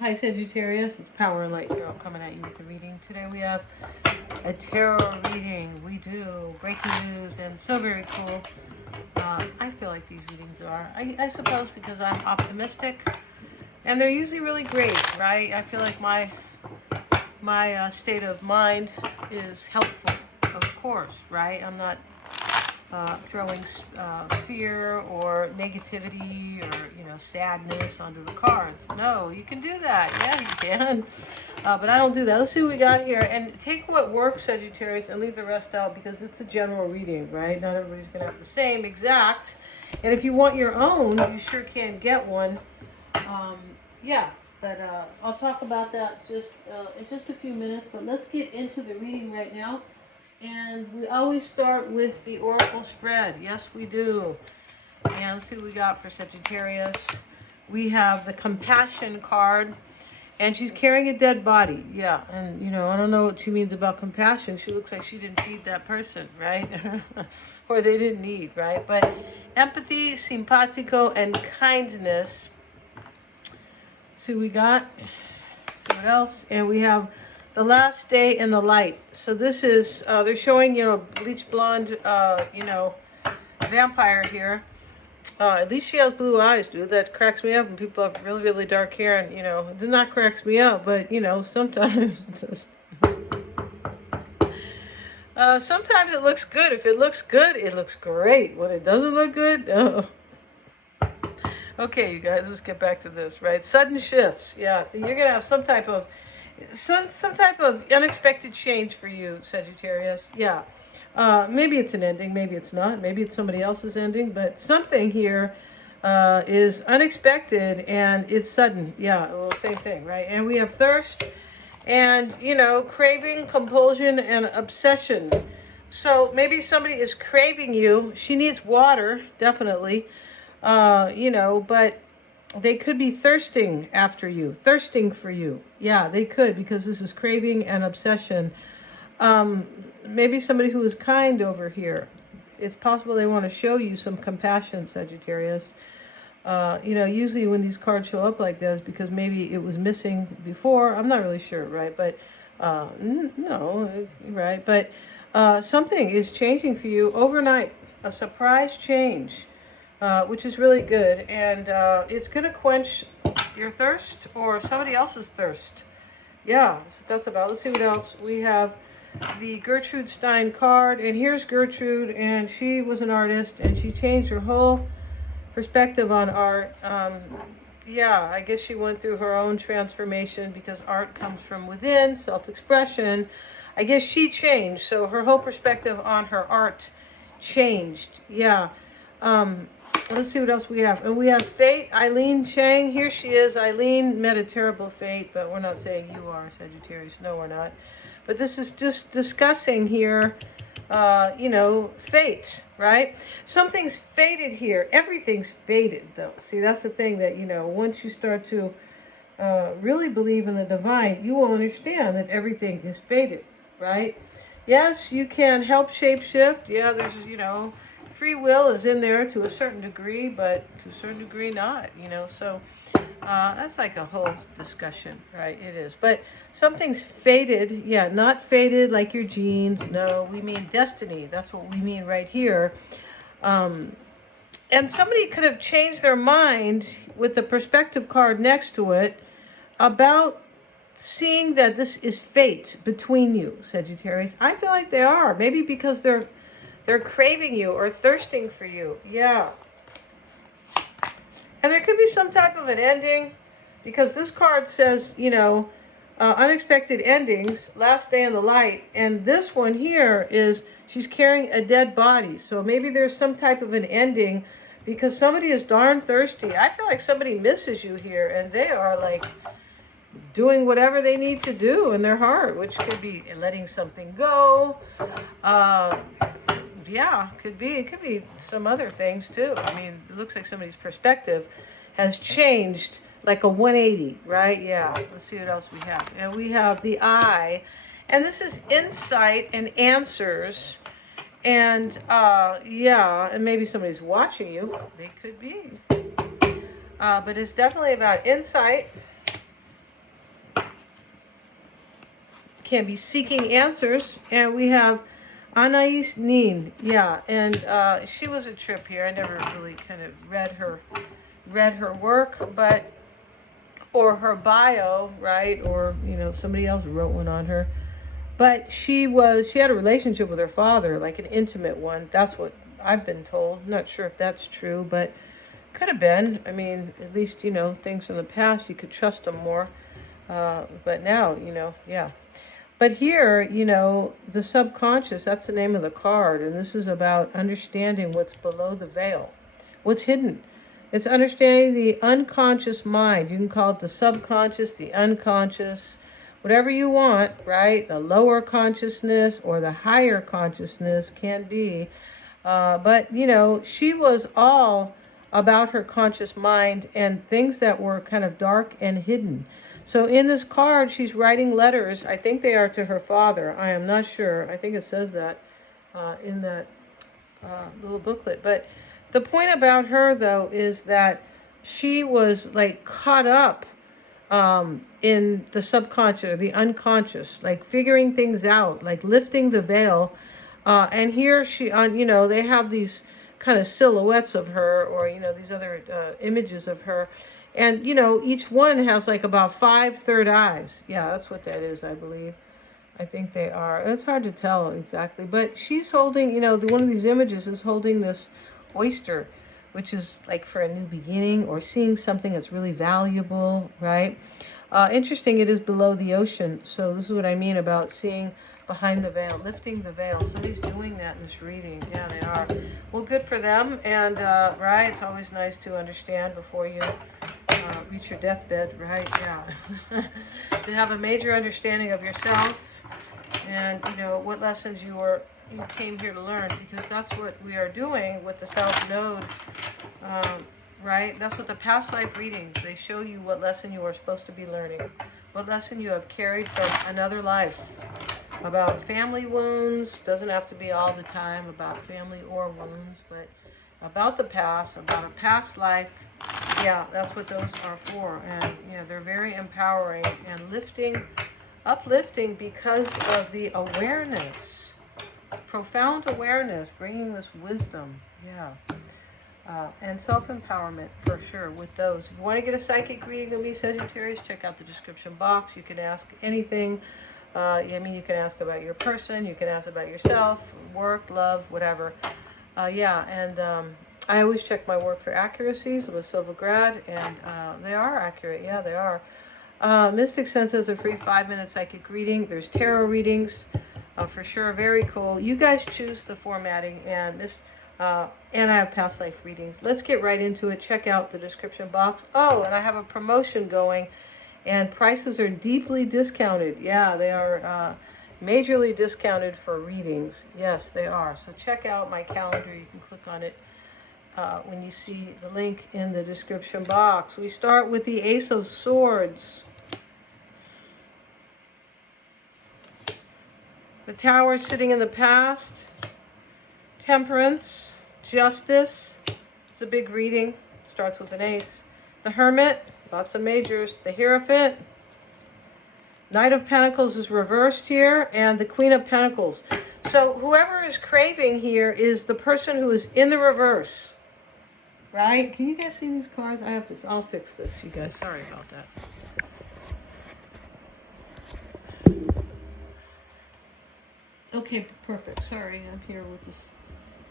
Hi Sagittarius, it's Power and Light Tarot coming at you with the reading. Today we have a tarot reading. We do breaking news and so very cool. I feel like these readings are. I suppose because I'm optimistic and they're usually really great, right? I feel like my state of mind is helpful, of course, right? I'm not throwing fear or negativity or sadness onto the cards. No, you can do that. Yeah, you can. But I don't do that. Let's see what we got here. And take what works, Sagittarius, and leave the rest out because it's a general reading, right? Not everybody's going to have the same exact. And if you want your own, you sure can get one. Yeah, but I'll talk about that in just a few minutes. But let's get into the reading right now. And we always start with the Oracle spread. Yes, we do. And let's see what we got for Sagittarius. We have the Compassion card. And she's carrying a dead body. Yeah, and I don't know what she means about compassion. She looks like she didn't feed that person, right? Or they didn't eat, right? But empathy, simpatico, and kindness. See what we got? See what else? And we have the last day in the light. So this is, they're showing, bleach blonde, vampire here. At least she has blue eyes, dude. That cracks me up when people have really, really dark hair. And, it does not cracks me up, but, sometimes sometimes it looks good. If it looks good, it looks great. When it doesn't look good, no. Okay, you guys, let's get back to this, right? Sudden shifts. Yeah, you're going to have some type of unexpected change for you, Sagittarius. Yeah. Maybe it's an ending, maybe it's not, maybe it's somebody else's ending, but something here is unexpected and it's sudden. Yeah, well, same thing, right? And we have thirst and, craving, compulsion, and obsession. So maybe somebody is craving you. She needs water, definitely, but they could be thirsting after you, thirsting for you. Yeah, they could, because this is craving and obsession. Maybe somebody who is kind over here. It's possible they want to show you some compassion, Sagittarius. Usually when these cards show up like this, because maybe it was missing before. I'm not really sure, right? But, no, right? But something is changing for you overnight. A surprise change, which is really good. And it's going to quench your thirst or somebody else's thirst. Yeah, that's about it. Let's see what else we have. The Gertrude Stein card, and here's Gertrude, and she was an artist, and she changed her whole perspective on art. Yeah, I guess she went through her own transformation because art comes from within, self-expression. I guess she changed, so her whole perspective on her art changed. Yeah. Let's see what else we have. And we have Fate, Eileen Chang. Here she is. Eileen met a terrible fate, but we're not saying you are, Sagittarius. No, we're not. But this is just discussing here, fate, right? Something's fated here. Everything's fated, though. See, that's the thing that, once you start to really believe in the divine, you will understand that everything is fated, right? Yes, you can help shapeshift. Yeah, there's, free will is in there to a certain degree, but to a certain degree not, so that's like a whole discussion, right? It is. But something's fated. Yeah, not fated like your genes. No, we mean destiny. That's what we mean right here. And somebody could have changed their mind with the perspective card next to it about seeing that this is fate between you, Sagittarius. I feel like they are. Maybe because they're craving you or thirsting for you. Yeah. And there could be some type of an ending, because this card says, unexpected endings, last day in the light. And this one here is, she's carrying a dead body. So maybe there's some type of an ending, because somebody is darn thirsty. I feel like somebody misses you here, and they are like doing whatever they need to do in their heart, which could be letting something go. Yeah, could be. It could be some other things too. I mean, it looks like somebody's perspective has changed like a 180, right? Yeah. Let's see what else we have. And we have the eye, and this is insight and answers. And yeah, and maybe somebody's watching you. They could be. But it's definitely about insight can be seeking answers. And we have Anais Nin, yeah, and she was a trip here. I never really kind of read her work, but or her bio, right? Or somebody else wrote one on her. But she had a relationship with her father, like an intimate one. That's what I've been told. I'm not sure if that's true, but could have been. I mean, at least things from the past you could trust them more. But now, yeah. But here, the subconscious, that's the name of the card, and this is about understanding what's below the veil, what's hidden. It's understanding the unconscious mind. You can call it the subconscious, the unconscious, whatever you want, right? The lower consciousness or the higher consciousness can be. But, she was all about her conscious mind and things that were kind of dark and hidden. So in this card, she's writing letters. I think they are to her father. I am not sure. I think it says that in that little booklet. But the point about her, though, is that she was like caught up in the subconscious, the unconscious, like figuring things out, like lifting the veil. And here they have these kind of silhouettes of her, or these other images of her. And, each one has like about 5 third eyes. Yeah, that's what that is, I believe. I think they are. It's hard to tell exactly. But she's holding, one of these images is holding this oyster, which is like for a new beginning or seeing something that's really valuable, right? Interesting, it is below the ocean. So this is what I mean about seeing behind the veil, lifting the veil. Somebody's doing that in this reading. Yeah, they are. Well, good for them. And, right, it's always nice to understand before you reach your deathbed, right? Yeah. To have a major understanding of yourself and, what lessons you came here to learn, because that's what we are doing with the South Node, right? That's what the past life readings, they show you what lesson you are supposed to be learning, what lesson you have carried from another life, about family wounds. Doesn't have to be all the time about family or wounds, but about the past, about a past life. Yeah, that's what those are for. And they're very empowering and uplifting because of the awareness, profound awareness, bringing this wisdom. Yeah. And self-empowerment for sure with those. If you want to get a psychic reading of me, Sagittarius, check out the description box. You can ask anything. You can ask about your person, you can ask about yourself, work, love, whatever. I always check my work for accuracies. I'm a Silva grad, and they are accurate. Yeah, they are. Mystic Sense is a free 5-minute psychic reading. There's tarot readings, for sure. Very cool. You guys choose the formatting, and I have past life readings. Let's get right into it. Check out the description box. Oh, and I have a promotion going. And prices are deeply discounted. Yeah, they are majorly discounted for readings. Yes, they are. So check out my calendar. You can click on it when you see the link in the description box. We start with the Ace of Swords. The Tower sitting in the past. Temperance. Justice. It's a big reading. Starts with an ace. The Hermit. Lots of majors. The Hierophant. Knight of Pentacles is reversed here. And the Queen of Pentacles. So whoever is craving here is the person who is in the reverse. Right? Can you guys see these cards? I'll fix this, you guys. Sorry about that. Okay, perfect. Sorry, I'm here with this.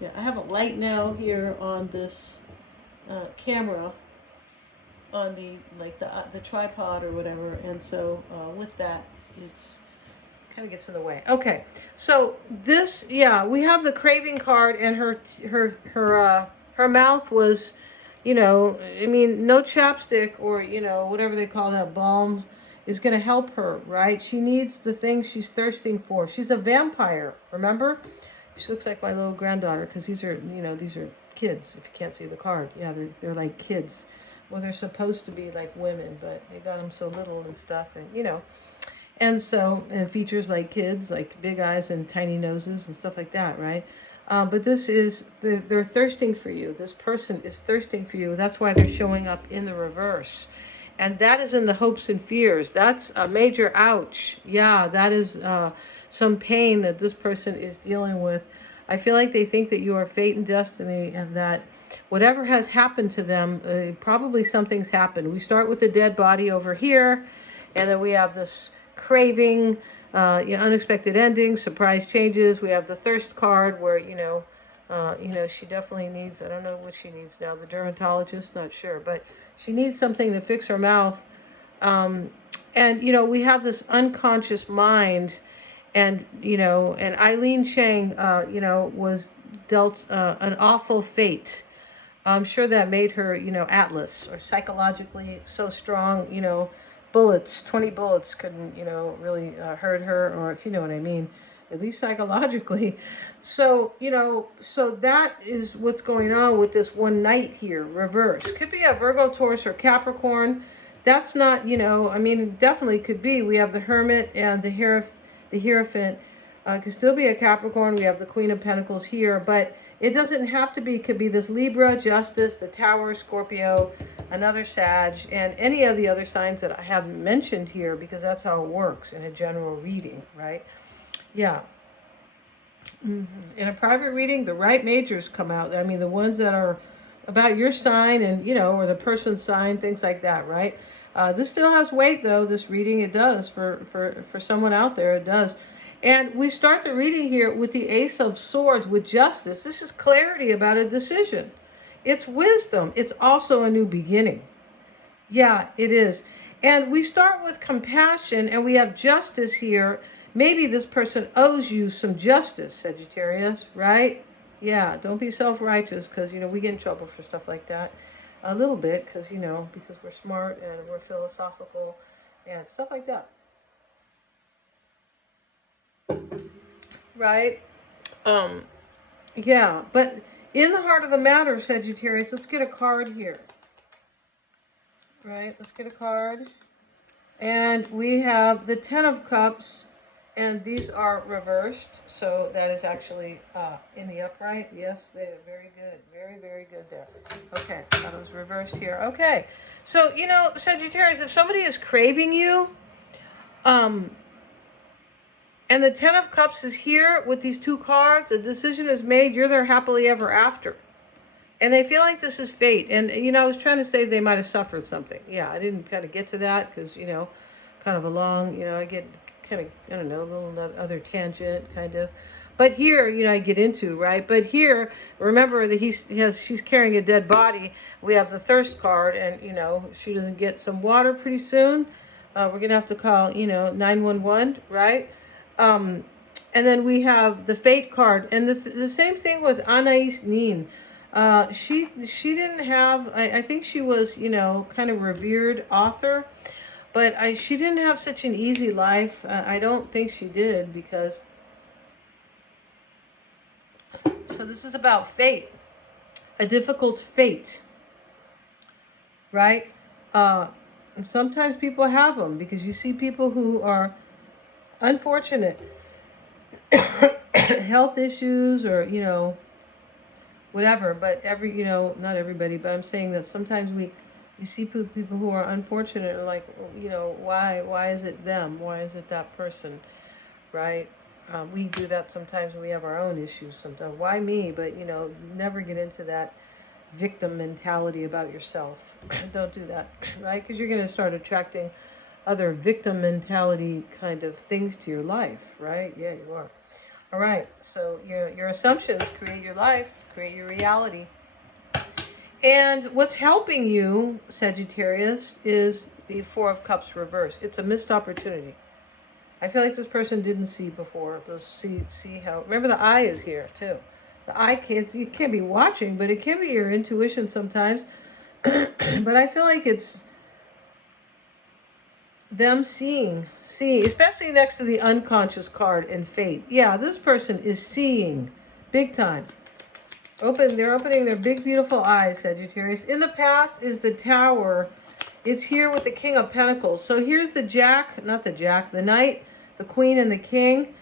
Yeah, I have a light now here on this camera. On the tripod or whatever, and so with that, it's kind of gets in the way. Okay, so this, we have the craving card, and her mouth was, no chapstick or whatever they call that balm is going to help her, right? She needs the things she's thirsting for. She's a vampire, remember? She looks like my little granddaughter, because these are kids. If you can't see the card, yeah, they're like kids. Well, they're supposed to be like women, but they got them so little and stuff, and so, and features like kids, like big eyes and tiny noses and stuff like that, right? But this is, they're thirsting for you. This person is thirsting for you. That's why they're showing up in the reverse. And that is in the hopes and fears. That's a major ouch. Yeah, that is some pain that this person is dealing with. I feel like they think that you are fate and destiny, and that whatever has happened to them, probably something's happened. We start with the dead body over here, and then we have this craving, unexpected endings, surprise changes. We have the thirst card where, she definitely needs, I don't know what she needs now, the dermatologist, not sure, but she needs something to fix her mouth. And we have this unconscious mind, and, and Eileen Chang, was dealt an awful fate. I'm sure that made her, Atlas, or psychologically so strong, bullets, 20 bullets couldn't, really hurt her, or if you know what I mean, at least psychologically. So, so that is what's going on with this one night here, reverse. Could be a Virgo, Taurus, or Capricorn. That's not, it definitely could be. We have the Hermit and the Hierophant. Could still be a Capricorn. We have the Queen of Pentacles here, but it doesn't have to be. It could be this Libra, Justice, the Tower, Scorpio, another Sag, and any of the other signs that I haven't mentioned here, because that's how it works in a general reading, right? Yeah. In a private reading, the right majors come out. I mean, the ones that are about your sign and, or the person's sign, things like that, right? This still has weight, though, this reading. It does. For someone out there, it does. And we start the reading here with the Ace of Swords, with justice. This is clarity about a decision. It's wisdom. It's also a new beginning. Yeah, it is. And we start with compassion, and we have justice here. Maybe this person owes you some justice, Sagittarius, right? Yeah, don't be self-righteous, because, we get in trouble for stuff like that. A little bit, because, because we're smart and we're philosophical and stuff like that. Right? Yeah, but in the heart of the matter, Sagittarius, let's get a card here. Right, let's get a card. And we have the Ten of Cups, and these are reversed, so that is actually in the upright. Yes, they're very good. Very, very good there. Okay, that was reversed here. Okay, so, Sagittarius, if somebody is craving you, and the Ten of Cups is here with these two cards, a decision is made, you're their happily ever after. And they feel like this is fate. And, I was trying to say they might have suffered something. Yeah, I didn't kind of get to that because, kind of a long, I get kind of, I don't know, a little other tangent, kind of. But here, I get into, right? But here, remember that she's carrying a dead body. We have the thirst card, and, she doesn't get some water pretty soon. We're going to have to call, 911, right? And then we have the fate card. And the same thing with Anais Nin. She didn't have, I think she was, kind of revered author, but she didn't have such an easy life. I don't think she did, because, so this is about fate, a difficult fate, right? And sometimes people have them, because you see people who are unfortunate, health issues, or, whatever, but not everybody, but I'm saying that sometimes you see people who are unfortunate, and like, why is it them? Why is it that person, right? We do that sometimes when we have our own issues sometimes. Why me? But, never get into that victim mentality about yourself. Don't do that, right? Because you're going to start attracting other victim mentality kind of things to your life, right? Yeah, you are. All right, so your assumptions create your life, create your reality. And what's helping you, Sagittarius, is the Four of Cups reversed. It's a missed opportunity. I feel like this person didn't see before. See how, remember the eye is here too. The eye you can't be watching, but it can be your intuition sometimes. But I feel like it's them seeing, especially next to the unconscious card in fate. Yeah, this person is seeing big time. They're opening their big, beautiful eyes, Sagittarius. In the past is the Tower. It's here with the King of Pentacles. So here's the the Knight, the Queen, and the King.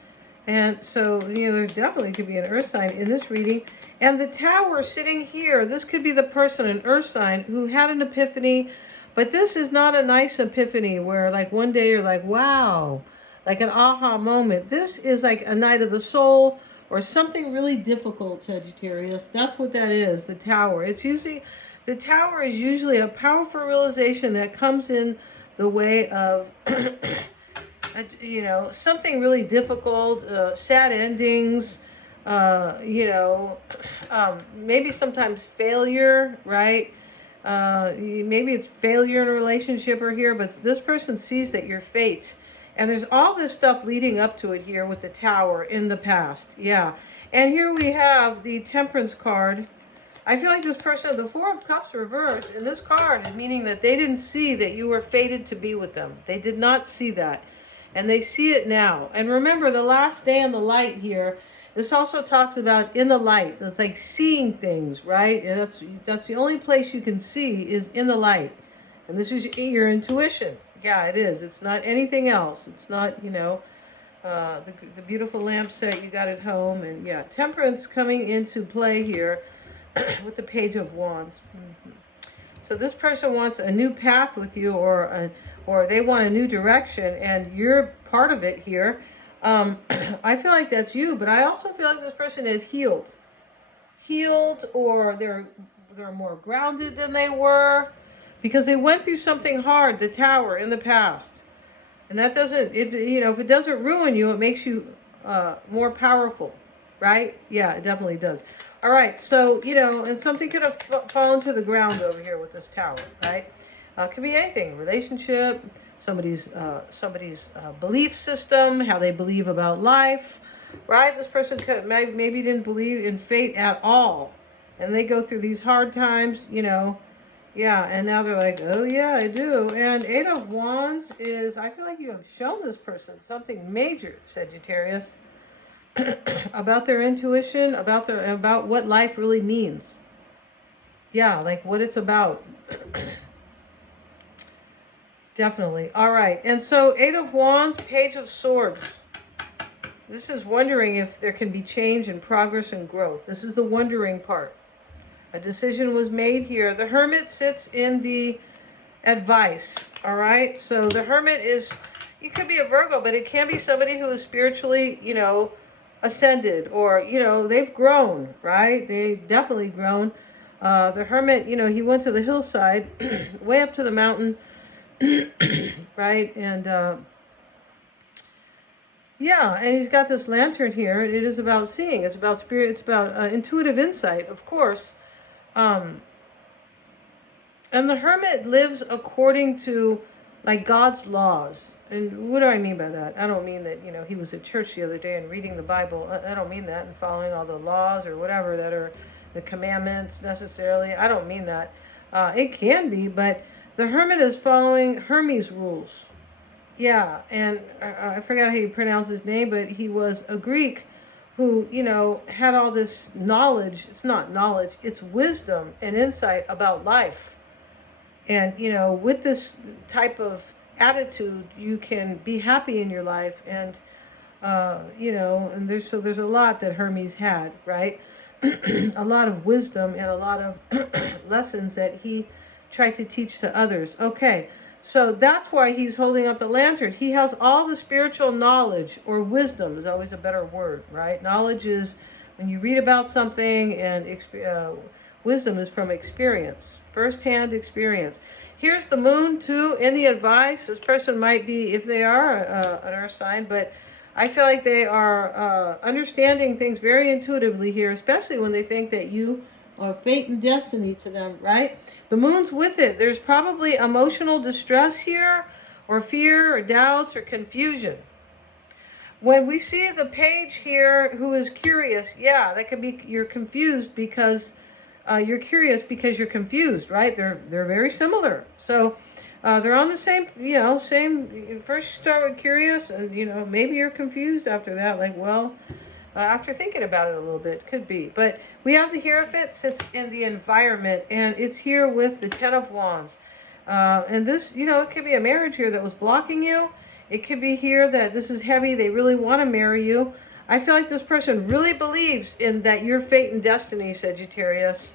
And so, there definitely could be an Earth sign in this reading. And the Tower sitting here, this could be the person, an Earth sign, who had an epiphany, But this is not a nice epiphany where like one day you're like, wow, like an aha moment. This is like a night of the soul or something really difficult, Sagittarius. That's what that is, the Tower. The Tower is usually a powerful realization that comes in the way of, something really difficult, sad endings, maybe sometimes failure, right? Maybe it's failure in a relationship or here, but this person sees that you're fate. And there's all this stuff leading up to it here with the Tower in the past. Yeah. And here we have the Temperance card. I feel like this person, the Four of Cups reversed, and this card is meaning that they didn't see that you were fated to be with them. They did not see that. And they see it now. And remember, the last day in the light here, this also talks about in the light. It's like seeing things, right? And that's the only place you can see is in the light. And this is your intuition. Yeah, it is. It's not anything else. It's not, the beautiful lamp set you got at home. And yeah, Temperance coming into play here with the Page of Wands. So this person wants a new path with you, or they want a new direction, and you're part of it here. I feel like that's you, but I also feel like this person is healed, or they're more grounded than they were, because they went through something hard, the Tower, in the past. And that doesn't, if it doesn't ruin you, it makes you more powerful, right? Yeah, it definitely does. All right, so, and something could have fallen to the ground over here with this Tower, right? Could be anything, relationship, somebody's belief system, how they believe about life, right? This person maybe didn't believe in fate at all, and they go through these hard times, yeah, and now they're like, oh yeah, I do. And Eight of Wands is, I feel like you have shown this person something major, Sagittarius, about their intuition, about what life really means. Yeah, like what it's about. Definitely. All right. And so Eight of Wands, Page of Swords. This is wondering if there can be change and progress and growth. This is the wondering part. A decision was made here. The Hermit sits in the advice. All right. So the Hermit is, it could be a Virgo, but it can be somebody who is spiritually, ascended, or, they've grown, right? They've definitely grown. The Hermit, he went to the hillside, way up to the mountain, right? And yeah, and he's got this lantern here. It is about seeing. It's about spirit. It's about intuitive insight, of course. And the Hermit lives according to like God's laws. And what do I mean by that? I don't mean that, he was at church the other day and reading the Bible. I don't mean that, and following all the laws or whatever that are the commandments necessarily. I don't mean that. It can be, but the Hermit is following Hermes' rules. Yeah, and I forgot how you pronounce his name, but he was a Greek who, had all this knowledge. It's not knowledge, it's wisdom and insight about life. And, with this type of attitude, you can be happy in your life. And, and there's a lot that Hermes had, right? A lot of wisdom and a lot of lessons that he tried to teach to others. Okay, so that's why he's holding up the lantern. He has all the spiritual knowledge, or wisdom is always a better word, right? Knowledge is when you read about something, and wisdom is from experience, first-hand experience. Here's the Moon, too, in the advice. This person might be, if they are an Earth sign, but I feel like they are understanding things very intuitively here, especially when they think that you are fate and destiny to them, right? The Moon's with it. There's probably emotional distress here, or fear, or doubts, or confusion. When we see the Page here who is curious, yeah, that could be you're confused because you're curious because you're confused, right? They're very similar. So they're on the same, same. First you start with curious, and maybe you're confused after that. Like, well, after thinking about it a little bit, could be. But we have the Hierophant sits in the environment, and it's here with the Ten of Wands. And this, it could be a marriage here that was blocking you. It could be here that this is heavy. They really want to marry you. I feel like this person really believes in that your fate and destiny, Sagittarius.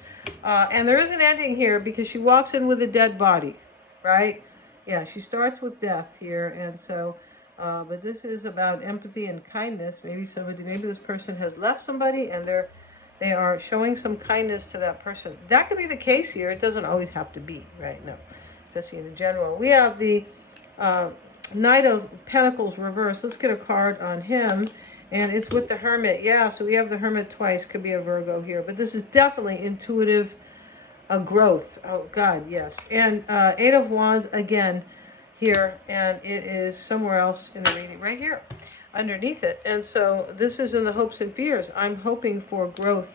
And there is an ending here because she walks in with a dead body. right? Yeah, she starts with death here, and so, but this is about empathy and kindness. Maybe this person has left somebody, and they are showing some kindness to that person. That could be the case here. It doesn't always have to be, right? No, just in general. We have the Knight of Pentacles reversed. Let's get a card on him, and it's with the Hermit. Yeah, so we have the Hermit twice. Could be a Virgo here, but this is definitely intuitive growth. Oh God, yes. And Eight of Wands again here, and it is somewhere else in the reading, right here, underneath it. And so this is in the hopes and fears. I'm hoping for growth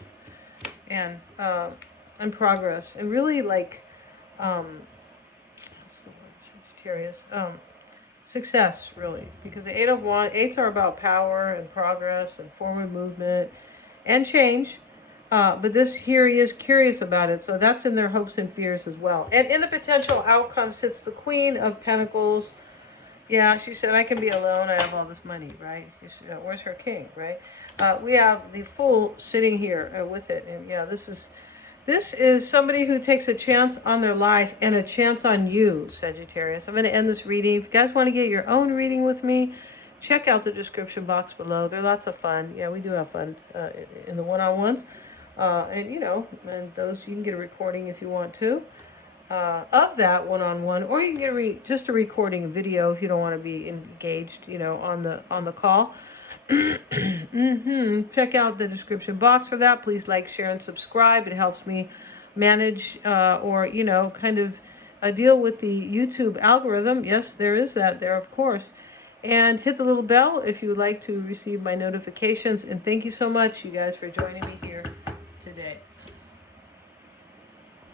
and progress, and really like what's the word, Sagittarius? Success, really, because the Eight of Wands, eights are about power and progress and forward movement and change. But this here, he is curious about it, so that's in their hopes and fears as well. And in the potential outcome sits the Queen of Pentacles. Yeah, she said, I can be alone, I have all this money, right? Where's her king, right? We have the Fool sitting here with it, and yeah, this is somebody who takes a chance on their life and a chance on you, Sagittarius. I'm going to end this reading. If you guys want to get your own reading with me, check out the description box below. They're lots of fun. Yeah, we do have fun in the one-on-ones. And you know, and those you can get a recording if you want to of that one-on-one, or you can get just a recording video if you don't want to be engaged, you know, on the call. Check out the description box for that. Please like, share, and subscribe. It helps me manage or you know, kind of deal with the YouTube algorithm. Yes, there is that there, of course. And hit the little bell if you would like to receive my notifications. And thank you so much, you guys, for joining me